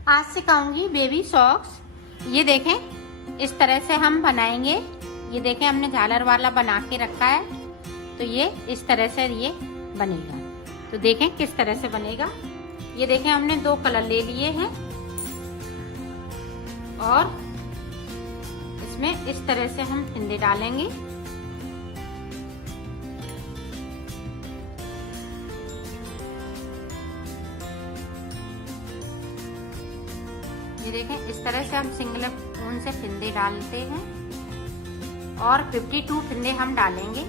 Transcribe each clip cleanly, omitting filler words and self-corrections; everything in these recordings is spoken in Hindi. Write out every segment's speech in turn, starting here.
आज सिखाऊंगी बेबी सॉक्स। ये देखें, इस तरह से हम बनाएंगे। ये देखें, हमने झालर वाला बना के रखा है, तो ये इस तरह से ये बनेगा। तो देखें किस तरह से बनेगा। ये देखें, हमने 2 कलर ले लिए हैं और इसमें इस तरह से हम फिंदे डालेंगे। ये देखें, इस तरह से हम सिंगल ऊन से फिंदे डालते हैं और 52 फिंदे हम डालेंगे।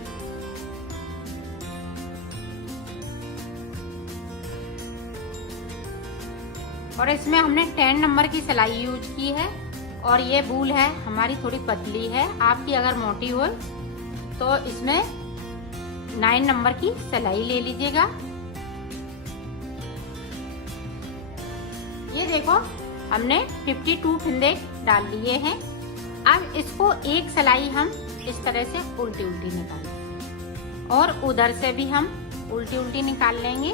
और इसमें हमने 10 नंबर की सिलाई यूज की है और ये वूल है हमारी थोड़ी पतली है। आपकी अगर मोटी हो तो इसमें 9 नंबर की सिलाई ले लीजिएगा। ये देखो, हमने 52 फिंदे डाल लिए हैं। अब इसको एक सिलाई हम इस तरह से उल्टी उल्टी निकालेंगे और उधर से भी हम उल्टी उल्टी निकाल लेंगे।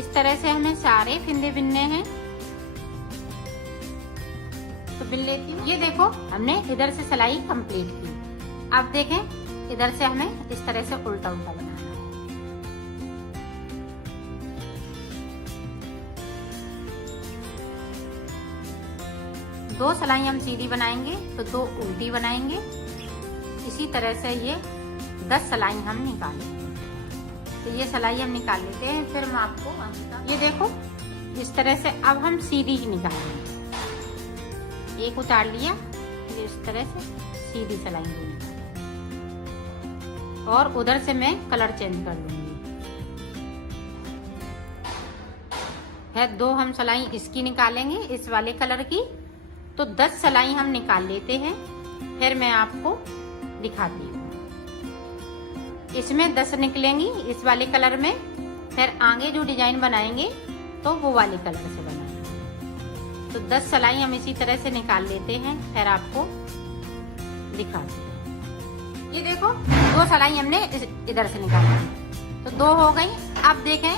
इस तरह से हमें सारे फिंदे बिनने हैं। तो बिन लेती हूँ। ये देखो, हमने इधर से सिलाई कंप्लीट की। अब देखें, इधर से हमें इस तरह से उल्टा उल्टा बनाना है। दो सिलाई हम सीधी बनाएंगे तो 2 उल्टी बनाएंगे। इसी तरह से ये 10 सिलाई हम निकालेंगे। तो ये सिलाई हम निकाल लेते हैं, फिर मैं आपको ये देखो, इस तरह से अब हम सीधी निकालेंगे। एक उतार लिया, फिर इस तरह से सीधी सिलाई दो निकालेंगे और उधर से मैं कलर चेंज कर लूंगी। है 2 हम सिलाई इसकी निकालेंगे, इस वाले कलर की। तो 10 सिलाई हम निकाल लेते हैं, फिर मैं आपको दिखाती हूँ। इसमें 10 निकलेंगी इस वाले कलर में, फिर आगे जो डिजाइन बनाएंगे तो वो वाले कलर से बनाएंगे। तो 10 सिलाई हम इसी तरह से निकाल लेते हैं, फिर आपको दिखाते हैं। ये देखो, 2 सिलाई हमने इधर से निकाली, तो 2 हो गई। अब देखें,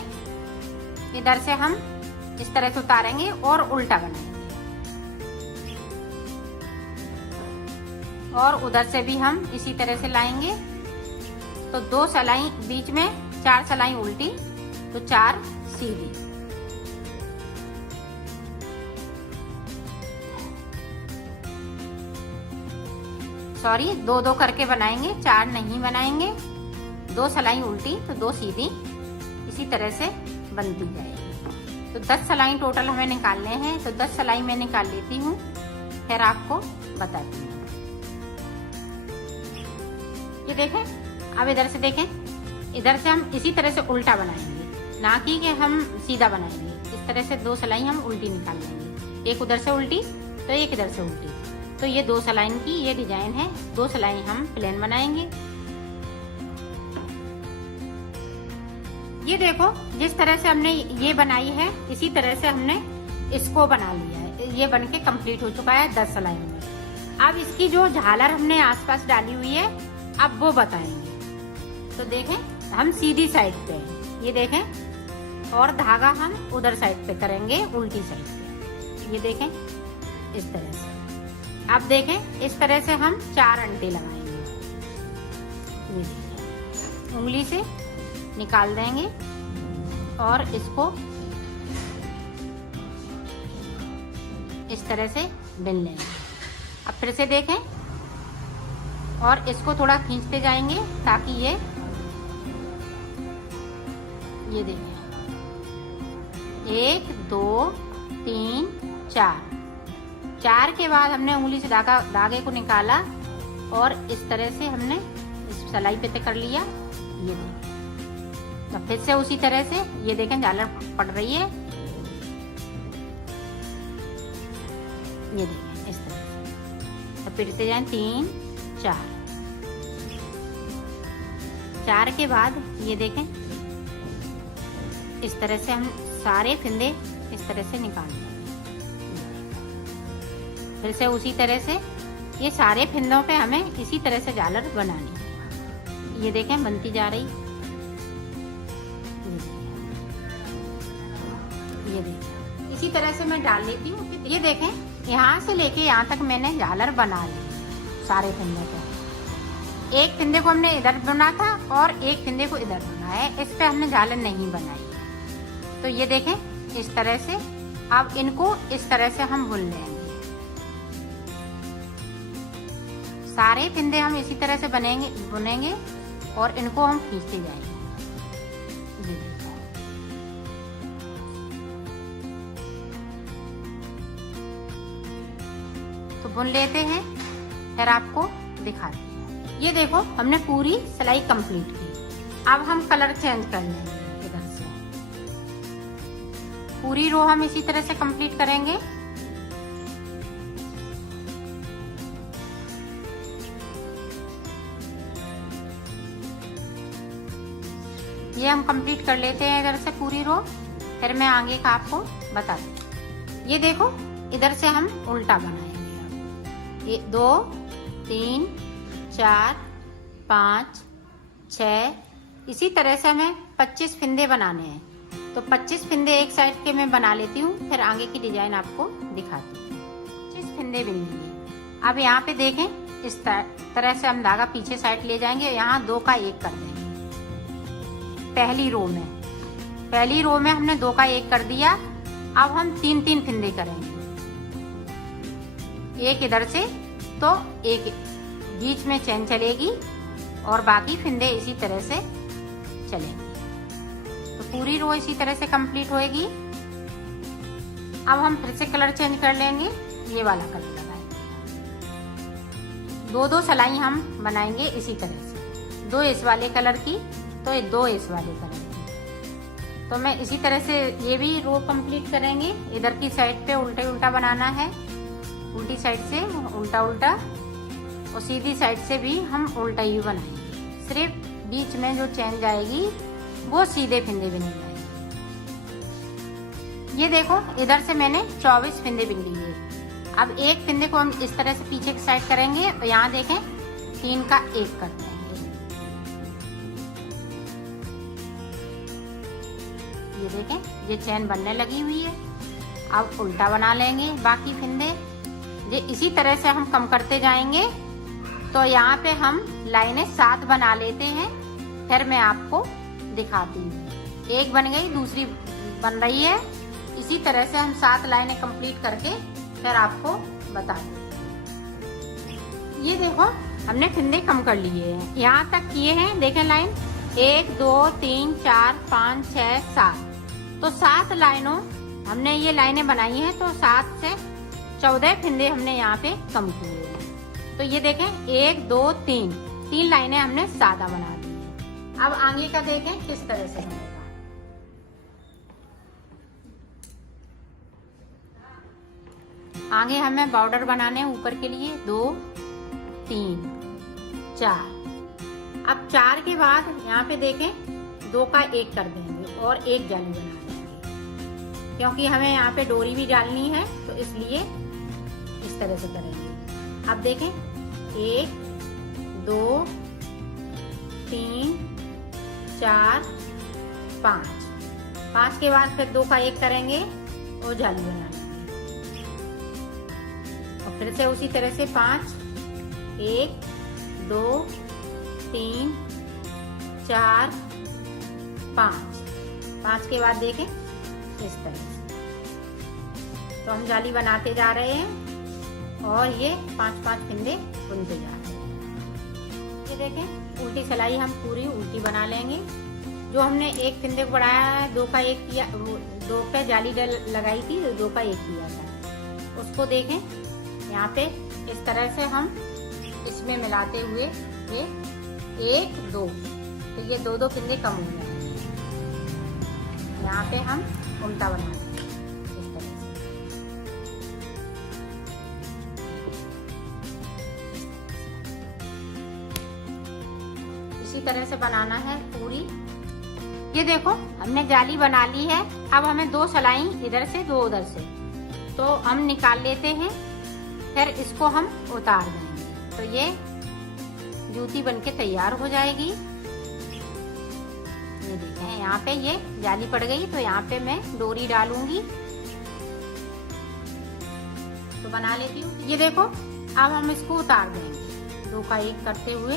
इधर से हम इस तरह से उतारेंगे और उल्टा बनाएंगे और उधर से भी हम इसी तरह से लाएंगे। तो 2 सिलाई बीच में, 4 सिलाई उल्टी, तो 4 सीधी। सॉरी, 2-2 करके बनाएंगे, 4 नहीं बनाएंगे। 2 सिलाई उल्टी तो 2 सीधी, इसी तरह से बनती जाएगी। तो 10 सिलाई टोटल हमें निकालने हैं। तो 10 सिलाई मैं निकाल लेती हूँ, फिर आपको बताती हूँ। ये देखें, अब इधर से देखें, इधर से हम इसी तरह से उल्टा बनाएंगे, ना कि हम सीधा बनाएंगे। इस तरह से 2 सिलाई हम उल्टी निकाल लेंगे, एक उधर से उल्टी तो एक इधर से उल्टी। तो ये 2 सिलाई की ये डिजाइन है। 2 सिलाई हम प्लेन बनाएंगे। ये देखो, जिस तरह से हमने ये बनाई है, इसी तरह से हमने इसको बना लिया है। ये बनके कंप्लीट हो चुका है 10 सिलाई में। अब इसकी जो झालर हमने आसपास डाली हुई है, अब वो बताएंगे। तो देखें, हम सीधी साइड पे हैं, ये देखें, और धागा हम उधर साइड पे करेंगे, उल्टी साइड पे। ये देखें, इस तरह से। अब देखें, इस तरह से हम 4 अंटे लगाएंगे। ये देखें, उंगली से निकाल देंगे और इसको इस तरह से बिन लेंगे। अब फिर से देखें, और इसको थोड़ा खींचते जाएंगे ताकि ये देखें, 1 2 3 4। 4 के बाद हमने उंगली से धागे को निकाला और इस तरह से हमने इस सिलाई पे कर लिया। ये देखें, तो फिर से उसी तरह से ये देखें, झालर पड़ रही है। ये देखें, इस तरह से। तो फिरते जाएं, 3 4। 4 के बाद ये देखें, इस तरह से हम सारे फिंदे इस तरह से निकाल लेंगे। फिर से उसी तरह से ये सारे फिंदों पे हमें इसी तरह से झालर बनानी है। ये देखें, बनती जा रही। ये देखें, इसी तरह से मैं डाल लेती हूँ। ये देखें, यहाँ से लेके यहाँ तक मैंने झालर बना ली सारे फिंदे को। एक फिंदे को हमने इधर बुना था और एक फिंदे को इधर बुना है, इस पे हमने झालर नहीं बनाई। तो ये देखें इस तरह से। अब इनको इस तरह से हम बुन लेंगे। सारे फिंदे हम इसी तरह से बुनेंगे और इनको हम खींचते जाएंगे। तो बुन लेते हैं, फिर आपको दिखाते हैं। ये देखो, हमने पूरी सिलाई कंप्लीट की। अब हम कलर चेंज कर लेंगे। इधर से पूरी रो हम इसी तरह से कंप्लीट करेंगे। ये हम कंप्लीट कर लेते हैं इधर से पूरी रो, फिर मैं आगे का आपको बता दूँ। ये देखो, इधर से हम उल्टा बनाएंगे। 2 3 4 5 6, इसी तरह से हमें 25 फिंदे बनाने हैं। तो 25 फिंदे एक साइड के मैं बना लेती हूँ, फिर आगे की डिजाइन आपको दिखाती हूँ। 25 फिंदे बिन लिए। अब यहाँ पे देखें, इस तरह से हम धागा पीछे साइड ले जाएंगे। यहाँ 2 का 1 कर देंगे। पहली रो में हमने 2 का 1 कर दिया। अब हम 3 फिंदे करेंगे, एक इधर से, तो एक बीच में चैन चलेगी और बाकी फिंदे इसी तरह से चलेंगे। तो पूरी रो इसी तरह से कंप्लीट होएगी। अब हम फिर से कलर चेंज कर लेंगे, ये वाला कलर लगाएंगे। 2 सिलाई हम बनाएंगे इसी तरह से, 2 इस वाले कलर की, तो 2 इस वाले कलर की। तो मैं इसी तरह से ये भी रो कंप्लीट करेंगे। इधर की साइड पे उल्टा बनाना है, उल्टी साइड से उल्टा और सीधी साइड से भी हम उल्टा ही बनाएंगे। सिर्फ बीच में जो चेन जाएगी वो सीधे फिंदे बिने जाएंगे। ये देखो, इधर से मैंने 24 फिंदे बिन लिए। अब एक फिंदे को हम इस तरह से पीछे की साइड करेंगे और यहाँ देखें 3 का 1 कर देंगे। ये देखें, ये चैन बनने लगी हुई है। अब उल्टा बना लेंगे बाकी फिंदे। ये इसी तरह से हम कम करते जाएंगे। तो यहाँ पे हम लाइनें 7 बना लेते हैं, फिर मैं आपको दिखाती हूँ। एक बन गई, दूसरी बन रही है। इसी तरह से हम 7 लाइनें कंप्लीट करके फिर आपको बता दें। ये देखो, हमने फिंदे कम कर लिए हैं, यहाँ तक किए हैं। देखें लाइन 1 2 3 4 5 6 7, तो 7 लाइनों हमने ये लाइनें बनाई हैं। तो 7 से 14 फिंदे हमने यहाँ पे कम किए हैं। तो ये देखें 1 2 3 लाइनें हमने सादा बना दी है। अब आगे का देखें किस तरह से बनेगा। आगे हमें बॉर्डर बनाने हैं ऊपर के लिए 2 3 4। अब 4 के बाद यहाँ पे देखें 2 का 1 कर देंगे और एक जाली बना देंगे, क्योंकि हमें यहाँ पे डोरी भी डालनी है, तो इसलिए इस तरह से करेंगे। अब देखें 1 2 3 4 5 के बाद फिर 2 का 1 करेंगे और जाली बना लेंगे। और फिर से उसी तरह से 5 1 2 3 4 5 के बाद देखें इस तरह से। तो हम जाली बनाते जा रहे हैं और ये 5 फिंदे बुनते जा रहे हैं। ये देखें, उल्टी सिलाई हम पूरी उल्टी बना लेंगे। जो हमने एक फिंदे को बढ़ाया है, 2 का 1 किया, 2 पे जाली लगाई थी, 2 का 1 किया था, उसको देखें यहाँ पे इस तरह से हम इसमें मिलाते हुए ये 1 2, तो ये 2 फिंदे कम हो जाएंगे। यहाँ पे हम उल्टा बना देंगे इस तरह से। इसी तरह से बनाना है पूरी। ये देखो, हमने जाली बना ली है। अब हमें 2 सिलाई इधर से 2 उधर से, तो हम निकाल लेते हैं, फिर इसको हम उतार देंगे। तो ये जूती बनके तैयार हो जाएगी। ये देखें यहाँ पे ये जाली पड़ गई, तो यहाँ पे मैं डोरी डालूंगी तो बना लेती हूँ। ये देखो अब हम इसको उतार देंगे, 2 का 1 करते हुए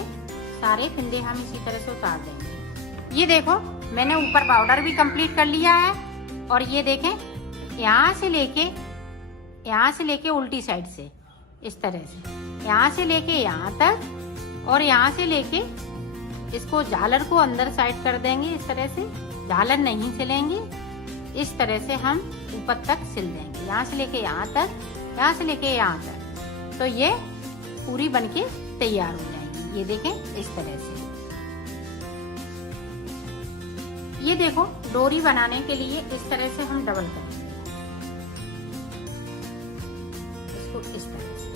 सारे फिंदे हम इसी तरह से उतार देंगे। ये देखो मैंने ऊपर बॉर्डर भी कंप्लीट कर लिया है, और ये देखें यहाँ से लेके उल्टी साइड से इस तरह से, यहाँ से लेके यहाँ तक, और यहाँ से लेके इसको झालर को अंदर साइड कर देंगे इस तरह से, झालर नहीं सिलेंगे, इस तरह से हम ऊपर तक सिल देंगे, यहाँ से लेके यहाँ तक, यहाँ से लेके यहाँ तक, तो ये पूरी बनके तैयार हो जाएगी। ये देखें इस तरह से। ये देखो डोरी बनाने के लिए इस तरह से हम डबल करेंगे इसको इस तरह से।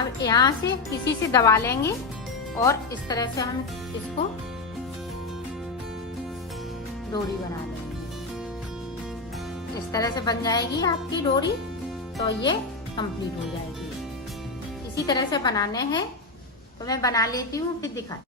अब यहाँ से किसी से दबा लेंगे और इस तरह से हम इसको डोरी बना लेंगे। इस तरह से बन जाएगी आपकी डोरी, तो ये कंप्लीट हो जाएगी। इसी तरह से बनाने हैं, तो मैं बना लेती हूँ फिर दिखा।